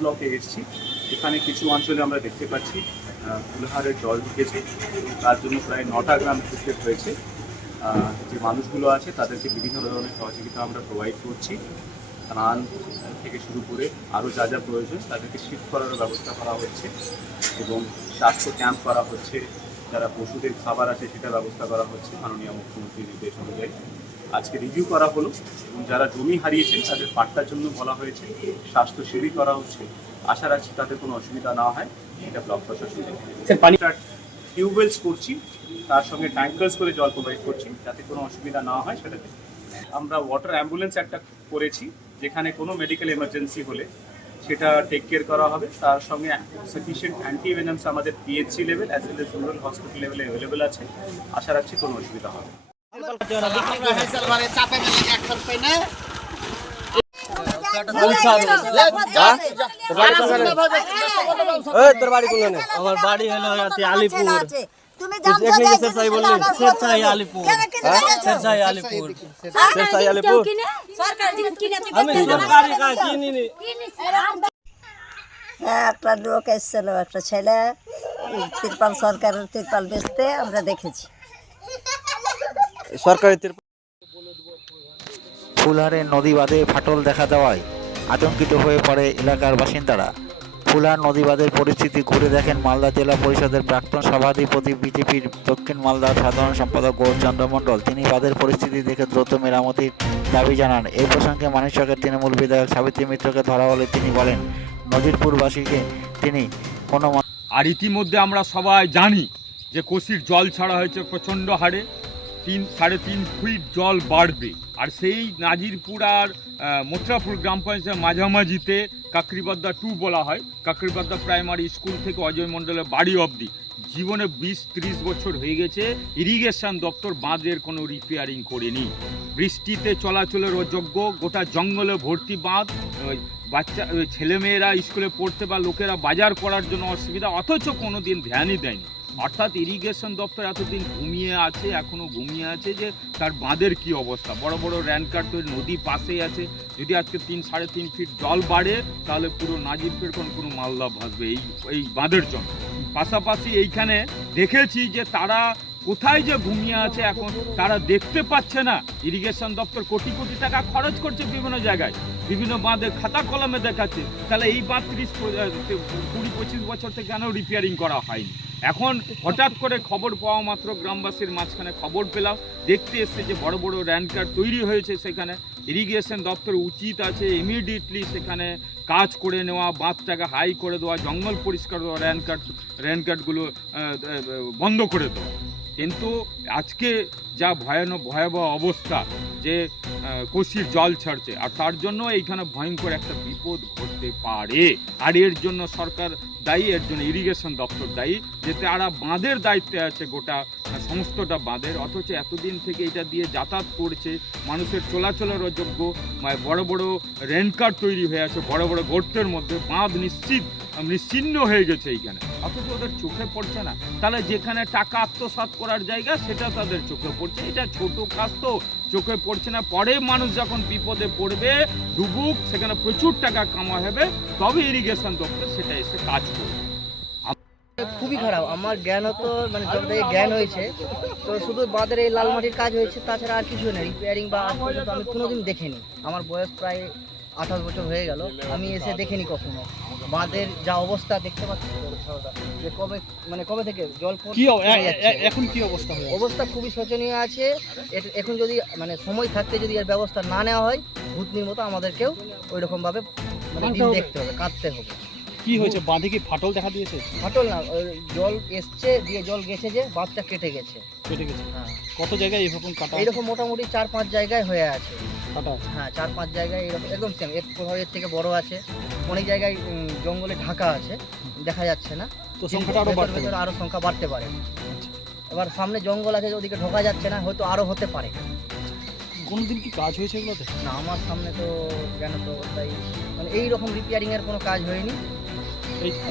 ব্লকে এসেছি। এখানে কিছু অঞ্চলে আমরা দেখতে পাচ্ছি ফুলহারের জল ঢুকেছে, তার জন্য প্রায় 9টা গ্রাম এফেক্টেড হয়েছে। যে মানুষগুলো আছে তাদেরকে বিভিন্ন ধরনের সহযোগিতা আমরা প্রোভাইড করছি, স্নান থেকে শুরু করে আরও যা যা প্রয়োজন তাদেরকে শিফট করারও ব্যবস্থা করা হচ্ছে এবং স্বাস্থ্য ক্যাম্প করা হচ্ছে। যারা পশুদের খাবার আছে সেটা ব্যবস্থা করা হচ্ছে মাননীয় মুখ্যমন্ত্রীর নির্দেশ অনুযায়ী। আজকে রিভিউ করা হলো এবং যারা জমি হারিয়েছেন তাদের পাট্টার জন্য বলা হয়েছে, স্বাস্থ্য শিবির করা হচ্ছে। আশা রাখছি তাদের কোনো অসুবিধা না হয়, এটা ব্লক প্রশাসন পানিটা টিউবওয়েলস করছি, তার সঙ্গে ট্যাঙ্কার্স করে জল প্রোভাইড করছি, যাতে কোনো অসুবিধা না হয় সেটাতে। আমরা ওয়াটার অ্যাম্বুলেন্স একটা করেছি, যেখানে কোনো মেডিকেল এমার্জেন্সি হলে সেটা টেক কেয়ার করা হবে। তার সঙ্গে সাফিসিয়েন্ট অ্যান্টিভেনামস আমাদের PHC level as well as rural hospital লেভেলে অ্যাভেলেবেল আছে। আশা রাখছি কোনো অসুবিধা হবে। তোর বাড়ি কোন? আমার বাড়ি হলো আলিপুর। একটা লোক এসেছিল, একটা ছেলে তিরপাল, সরকারের তিরপাল বেচতে আমরা দেখেছি। সরকারি ফুলহারে নদী বাঁধে ফাটল দেখা দেওয়ায় আতঙ্কিত হয়ে পড়ে এলাকার বাসিন্দারা। ফুলহার নদী বাঁধের পরিস্থিতি ঘুরে দেখেন মালদা জেলা পরিষদের প্রাক্তন সভাধিপতি বিজেপির দক্ষিণ মালদার সাধারণ সম্পাদক গৌরচন্দ্র মণ্ডল। তিনি বাঁধের পরিস্থিতি দেখে দ্রুত মেরামতির দাবি জানান। এই প্রসঙ্গে মানিকচকের তৃণমূল বিধায়ক সাবিত্রী মিত্রকে ধরা হলে তিনি বলেন, নদীরপুরবাসীকে তিনি কোনো। আর ইতিমধ্যে আমরা সবাই জানি যে কোশির জল ছাড়া হয়েছে প্রচণ্ড হারে, 3.5 ফিট জল বাড়বে। আর সেই নাজিরপুর আর মথুরাপুর গ্রাম পঞ্চায়েতের মাঝামাঝিতে কাকরিবাদ্দা 2 বলা হয়। কাকরিবাদ্দা প্রাইমারি স্কুল থেকে অজয় মণ্ডলের বাড়ি অবধি জীবনে 20-30 বছর হয়ে গেছে ইরিগেশন দপ্তর বাঁধের কোনো রিপেয়ারিং করেনি। বৃষ্টিতে চলাচলের অযোগ্য, গোটা জঙ্গলে ভর্তি বাঁধ, বাচ্চা ছেলেমেয়েরা স্কুলে পড়তে বা লোকেরা বাজার করার জন্য অসুবিধা, অথচ কোনো দিন ধ্যানই দেয়নি। অর্থাৎ ইরিগেশন দপ্তর এতদিন ঘুমিয়ে আছে, এখনও ঘুমিয়ে আছে যে তার বাঁধের কি অবস্থা। বড় বড় র্যানকার তো নদী পাশেই আছে, যদি আজকে 3-3.5 ফিট জল বাড়ে তাহলে পুরো নাজিরপুর কোনো মালদা ভাসবে এই বাঁধের জন্য। পাশাপাশি এইখানে দেখেছি যে তারা কোথায় যে ঘুমিয়ে আছে, এখন তারা দেখতে পাচ্ছে না। ইরিগেশন দপ্তর কোটি কোটি টাকা খরচ করছে বিভিন্ন জায়গায়, বিভিন্ন বাঁধে খাতা কলমে দেখাচ্ছে, তাহলে এই বাঁধ 20-25 বছর থেকে কেন রিপেয়ারিং করা হয়নি। এখন হঠাৎ করে খবর পাওয়া মাত্র গ্রামবাসীর মাঝখানে খবর পেলাম, দেখতে এসছে যে বড় বড় র্যানকার তৈরি হয়েছে সেখানে। ইরিগেশন দপ্তর উচিত আছে ইমিডিয়েটলি সেখানে কাজ করে নেওয়া, বাঁধটাকে হাই করে দেওয়া, জঙ্গল পরিষ্কার দেওয়া, র্যানকাটগুলো বন্ধ করে দেওয়া। কিন্তু আজকে যা ভয়াবহ অবস্থা যে কোশির জল ছাড়ছে, আর তার জন্য এইখানে ভয়ঙ্কর একটা বিপদ ঘটতে পারে। আর এর জন্য সরকার দায়ী, এর জন্য ইরিগেশন দপ্তর দায়ী, যে তারা বাঁধের দায়িত্বে আছে গোটা সমস্তটা বাঁধের, অথচ এতদিন থেকে এটা দিয়ে যাতায়াত করছে, মানুষের চলাচলের অযোগ্য, বড় বড় রেনকার তৈরি হয়ে আছে বড় বড় গর্তের মধ্যে, বাঁধ নিশ্চিহ্ন হয়ে গেছে এইখানে, অথচ ওদের চোখে পড়ছে না। তাহলে যেখানে টাকা আত্মসাৎ করার জায়গা সেটা তাদের চোখে পড়ছে, এটা ছোট কাজ তো চোখে পড়ছে না। পরে মানুষ যখন বিপদে পড়বে, ডুবুক, সেখানে প্রচুর টাকা কামা হবে, তবে ইরিগেশন দপ্তর সেটা এসে কাজ করবে। খুবই খারাপ। আমার জ্ঞান তো মানে যখন থেকে জ্ঞান হয়েছে তো শুধু বাঁধের এই লাল মাটির কাজ হয়েছে, তাছাড়া আর কিছু নেই। রিপেয়ারিং বা আজ পর্যন্ত আমি কোনোদিন দেখিনি। আমার বয়স প্রায় 28 বছর হয়ে গেল, আমি এসে দেখিনি কখনো। বাঁধের যা অবস্থা দেখতে পাচ্ছি যে কবে থেকে জল এখন কি অবস্থা? অবস্থা খুবই শোচনীয় আছে। এখন যদি মানে সময় থাকতে যদি এর ব্যবস্থা না নেওয়া হয়, ভূতনির মতো আমাদেরকেও ওই রকমভাবে দিন দেখতে হবে, কাঁদতে হবে। কি হয়েছে, বাঁধে কি ফাটল দেখা দিয়েছে? ফাটল না, ওই জল এসছে দিয়ে জল গেছে যে বাঁধটা কেটে গেছে। কেটে গেছে? হ্যাঁ, কত জায়গায় এরকম কাটা এইরকম মোটামুটি 4-5 জায়গায় হয়ে আছে। কাটা আছে? হ্যাঁ, 4-5 জায়গায় এরকম একদম সেম, কোথাও এর থেকে বড় আছে, অনেক জায়গায় জঙ্গলে ঢাকা আছে, দেখা যাচ্ছে না। তো সংখ্যাটা আরো বাড়তে পারে? আরো সংখ্যা বাড়তে পারে। আচ্ছা। এবার সামনে জঙ্গল আছে, ওদিকে ঢোকা যাচ্ছে না, হয়তো আরো হতে পারে। কোনোদিন কি কাজ হয়েছে এগুলোতে? না, আমার সামনে তো কেন তো তাই মানে এইরকম রিপেয়ারিং এর কোনো কাজ হয়নি।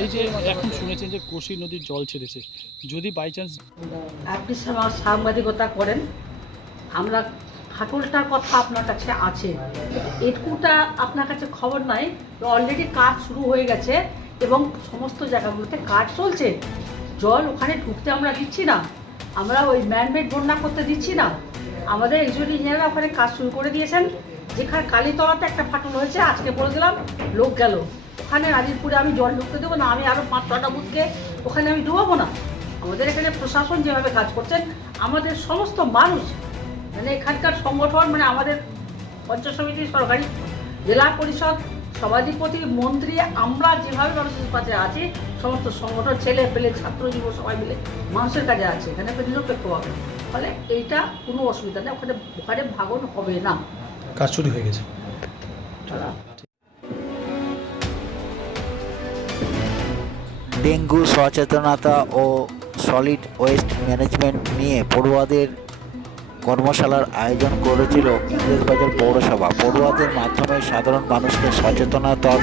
এই যে এখন শুনেছেন যে কোশি নদীর জল ছেড়েছে, যদি বাই চান্স আপনি সাংবাদিকতা করেন, আমরা ফাটলটার কথা আপনার কাছে আছে, এটুকুটা আপনার কাছে খবর নাই। অলরেডি কাজ শুরু হয়ে গেছে এবং সমস্ত জায়গাগুলোতে কাজ চলছে। জল ওখানে ঢুকতে আমরা দিচ্ছি না, আমরা ওই ম্যানমেড বন্যা করতে দিচ্ছি না। আমাদের এক্সিকিউটিভ ইঞ্জিনিয়াররা ওখানে কাজ শুরু করে দিয়েছেন। যেখানে কালীতলাতে একটা ফাটল হয়েছে, আজকে বলে দিলাম, লোক গেল ওখানে নাজিরপুরে, আমি জল ঢুকতে দেবো না, আমি আরও 5-6টা বুথকে ওখানে আমি ডুবাবো না। আমাদের এখানে প্রশাসন যেভাবে কাজ করছেন, আমাদের সমস্ত মানুষ মানে এখানকার সংগঠন, মানে আমাদের পঞ্চায়েত সমিতি, সরকারি, জেলা পরিষদ, সভাধিপতি, মন্ত্রী, আমরা যেভাবে মানুষের কাছে আছি, সমস্ত সংগঠন, ছেলে পেলে, ছাত্র যুব সবাই মিলে মানুষের কাছে আছে। এখানে নিরপেক্ষভাবে, ফলে এইটা কোনো অসুবিধা নেই, ওখানে ভাগন হবে না। কাজ শুরু হয়ে গেছে। ডেঙ্গু সচেতনতা ও সলিড ওয়েস্ট ম্যানেজমেন্ট নিয়ে পড়ুয়াদের কর্মশালার আয়োজন করেছিল ইংরেজবাজার পৌরসভা। পড়ুয়াদের মাধ্যমে সাধারণ মানুষকে সচেতনতার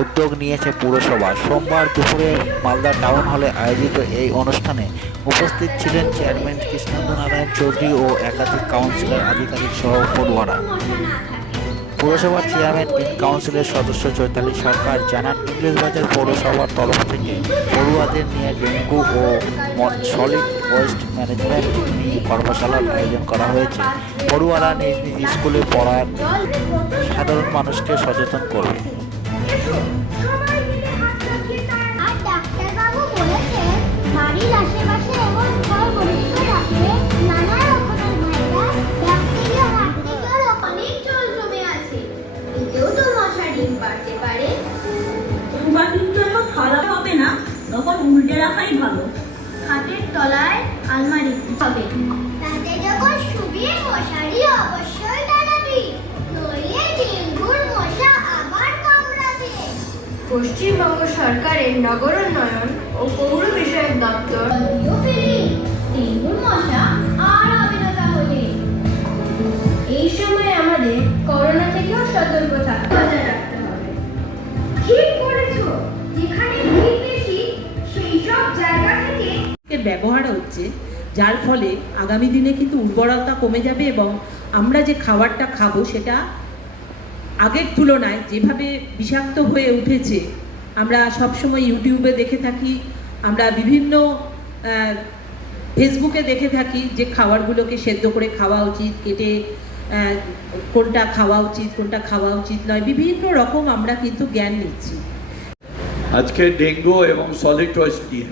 উদ্যোগ নিয়েছে পুরসভা। সোমবার দুপুরে মালদা টাউন হলে আয়োজিত এই অনুষ্ঠানে উপস্থিত ছিলেন চেয়ারম্যান কৃষ্ণেন্দু নারায়ণ চৌধুরী ও একাধিক কাউন্সিলর, আধিকারিক সহ পড়ুয়ারা। পুরসভার চেয়ারম্যান ইন কাউন্সিলের সদস্য চৈতালি সরকার জানান, ইংরেজবাজার পৌরসভার তরফ থেকে পড়ুয়াদের নিয়ে ডেঙ্গু ও সলিড ওয়েস্ট ম্যানেজমেন্ট নিয়ে কর্মশালার আয়োজন করা হয়েছে। পড়ুয়ারা নিজ নিজ স্কুলে পড়ার সাধারণ মানুষকে সচেতন করবে। বাড়ির আশেপাশে এমন ফল পরিষ্কার রাখলে নানা রকমের ভাইরাস, ব্যাকটেরিয়া, অনেক জল জমে আছে, এতেও তো মশা ডিম পারতে পারে। বাড়ির জন্য খারাপ হবে না, তখন উল্টে রাখাই ভালো। খাটের তলায় আলমারি হবে, তাতে যখন শুবিয়ে মশারি অবশ্যই টানাবি, নইলে ডেঙ্গুর মশা আবার কামড়াবে। পশ্চিমবঙ্গ সরকারের নগর উন্নয়ন ও পৌর বিষয়ক দপ্তর ডেঙ্গুর মশা আর হবে না তাহলে। এই সময় আমাদের করোনা থেকেও সতর্ক থাকতে বজায় রাখতে হবে। ঠিক করেছো, যেখানে ভিড় বেশি সেই সব জায়গা থেকে ব্যবহার হচ্ছে, যার ফলে আগামী দিনে কিন্তু উর্বরতা কমে যাবে এবং আমরা যে খাবারটা খাবো সেটা আগের তুলনায় যেভাবে বিষাক্ত হয়ে উঠেছে, আমরা সবসময় ইউটিউবে দেখে থাকি, আমরা বিভিন্ন ফেসবুকে দেখে থাকি যে খাবারগুলোকে সেদ্ধ করে খাওয়া উচিত, কেটে কোনটা খাওয়া উচিত, কোনটা খাওয়া উচিত নয়, বিভিন্ন রকম আমরা কিন্তু জ্ঞান নিচ্ছি। আজকে ডেঙ্গু এবং সলিড ওয়েস্ট নিয়ে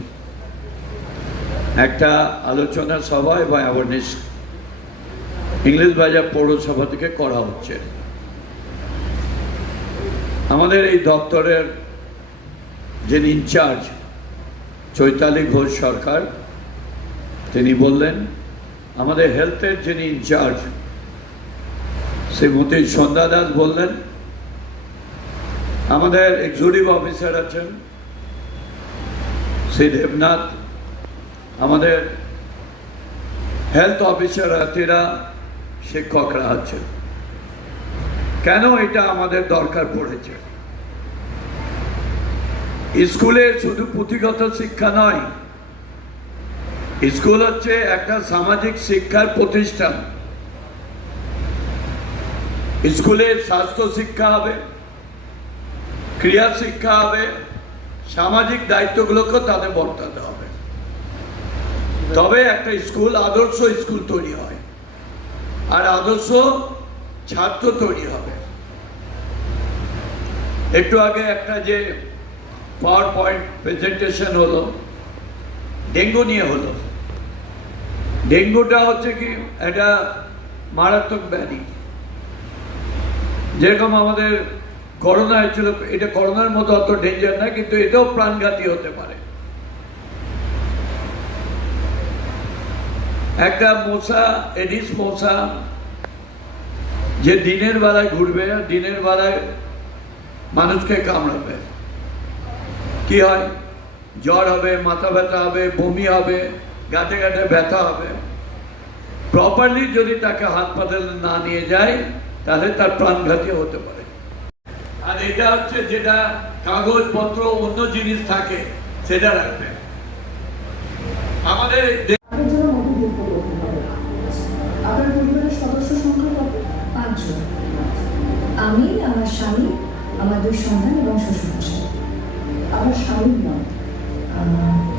একটা আলোচনা সভা এবং অ্যাওয়ারনেস ইংরেজবাজার পৌরসভা থেকে করা হচ্ছে। আমাদের এই দপ্তরের যিনি ইনচার্জ চৈতালি ঘোষ সরকার, তিনি বললেন, আমাদের হেলথের যিনি ইনচার্জ শ্রীমতী সন্ধ্যা দাস বললেন, আমাদের এক্সিকিউটিভ অফিসার আছেন শ্রী দেবনাথ, আমাদের হেলথ অফিসার এরা শিক্ষকরা আছেন। কেন এটা আমাদের দরকার পড়েছে? স্কুলে শুধু পুঁথিগত শিক্ষা নয়, স্কুল হচ্ছে একটা সামাজিক শিক্ষার প্রতিষ্ঠান। স্কুলে স্বাস্থ্য শিক্ষা হবে, ক্রিয়া শিক্ষা হবে, সামাজিক দায়িত্বগুলোকে তাদের বর্তাতে হবে, তবে একটা স্কুল আদর্শ স্কুল তৈরি হয় আর আদর্শ ছাত্র তৈরি হবে। একটু আগে একটা যে পাওয়ার পয়েন্ট প্রেজেন্টেশন হলো ডেঙ্গু নিয়ে হলো। ডেঙ্গুটা হচ্ছে কি একটা মারাত্মক ব্যাধি, যেরকম আমাদের করোনা হয়েছিল, এটা করোনার মতো অত ডেঞ্জার না, কিন্তু এটাও প্রাণঘাতী হতে পারে। একটা মশা, এডিস মশা, যে দিনের বেলায় ঘুরবে, দিনের বেলায় মানুষকে কামড়াবে, কি হয়? জ্বর হবে, মাথা ব্যথা হবে, বমি হবে, গাঁটে গাঁটে ব্যথা হবে। প্রপারলি যদি তাকে হাসপাতালে না নিয়ে যায় তাহলে তার প্রাণঘাতী হতে পারে। আর এটা হচ্ছে যেটা কাগজপত্র অন্য জিনিস থাকে সেটা রাখবে। আমাদের আপনার পরিবারের সদস্য সংখ্যা কত? 5 জন। আমি, আমার স্বামী, আমার 2 সন্তান এবং শ্বশুরমশাই। আমার স্বামীর নাম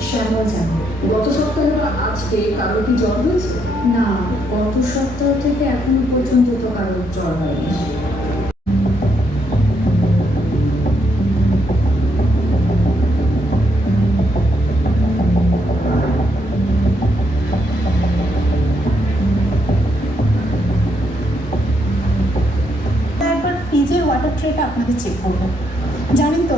শ্যামল জানি। গত সপ্তাহে বা আজকে কারো কি জ্বর হয়েছে? না, গত সপ্তাহ থেকে এখনো পর্যন্ত তো কারো জ্বর হয়নি। একবার ফ্রিজের ওয়াটার ট্রেটা আপনাদের চেক করবো। জানেন তো